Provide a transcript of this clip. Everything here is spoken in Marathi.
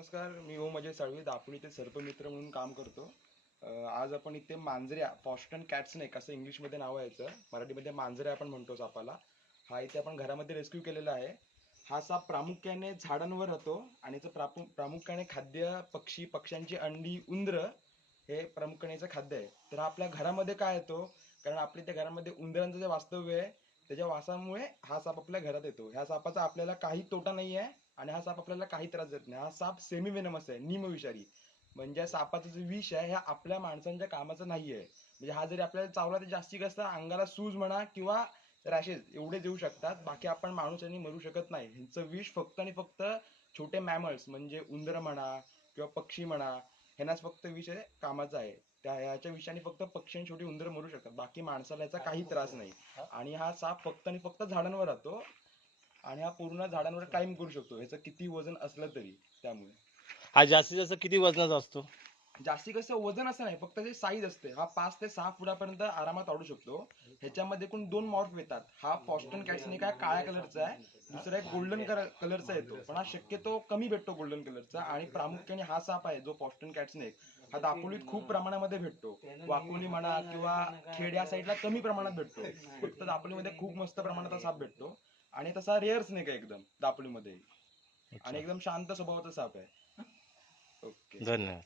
नमस्कार मी ओम अजय साळवी दापोली इथे सर्पमित्र म्हणून काम करतो. आज आपण इथे मांजऱ्या फॉस्टन कॅट्सनेक असं इंग्लिशमध्ये नाव आहे याचं. मराठीमध्ये मांजऱ्या आपण म्हणतो सापाला. हा इथे आपण घरामध्ये रेस्क्यू केलेला आहे. हा साप प्रामुख्याने झाडांवर राहतो आणि याचं प्रापु प्रामुख्याने खाद्य पक्षी पक्ष्यांची अंडी उंदरं हे प्रामुख्याने याचं खाद्य आहे. तर आपल्या घरामध्ये काय येतो कारण आपल्या त्या घरामध्ये उंदरांचं जे वास्तव्य आहे त्याच्या वासामुळे हा साप आपल्या घरात येतो. ह्या सापाचा आपल्याला काही तोटा नाही आहे आणि हा साप आपल्याला काही त्रास देत नाही. हा साप सेमी वेनमस आहे निमविषारी. म्हणजे सापाचं जे विष आहे ह्या आपल्या माणसांच्या कामाचं नाही आहे म्हणजे हा जरी आपल्याला चावला तर जास्तीत जास्त अंगाला सूज म्हणा किंवा रॅशेस एवढे देऊ शकतात. बाकी आपण माणूस यांनी मरू शकत नाही. ह्यांचं विष फक्त आणि फक्त छोटे मॅमल्स म्हणजे उंदर म्हणा किंवा पक्षी म्हणा ह्यांनाच फक्त विष हे कामाचा आहे. त्या ह्याच्या विषाने फक्त पक्षी आणि छोटी उंदर मरू शकतात. बाकी माणसाला याचा काही त्रास नाही. आणि हा साप फक्त आणि फक्त झाडांवर राहतो आणि हा पूर्ण झाडांवर क्लाइंब करू शकतो. ह्याचं किती वजन असलं तरी त्यामुळे. हा जास्तीत जास्त किती वजनाचा असतो? जास्ती कसं वजन असं नाही फक्त जे साईज असते. हा पाच ते सहा फुटापर्यंत आरामात वाढू शकतो. ह्याच्यामध्ये एकूण दोन मॉर्फ येतात. हा फॉस्टन कॅट्सनिक आहे काळ्या कलरचा आहे दुसरा एक गोल्डन कलरचा येतो. पण हा शक्यतो कमी भेटतो गोल्डन कलरचा आणि प्रामुख्याने हा साप आहे जो फॉस्टन कॅट्सनेक हा दापोलीत खूप प्रमाणामध्ये भेटतो. वाकोली म्हणा किंवा खेड या साईडला कमी प्रमाणात भेटतो. फक्त दापोलीमध्ये खूप मस्त प्रमाणात हा साप भेटतो. आणि तसा रेअर स्नेक आहे एकदम दापोलीमध्ये. आणि एकदम शांत स्वभावाचा साप आहे. ओके. धन्यवाद.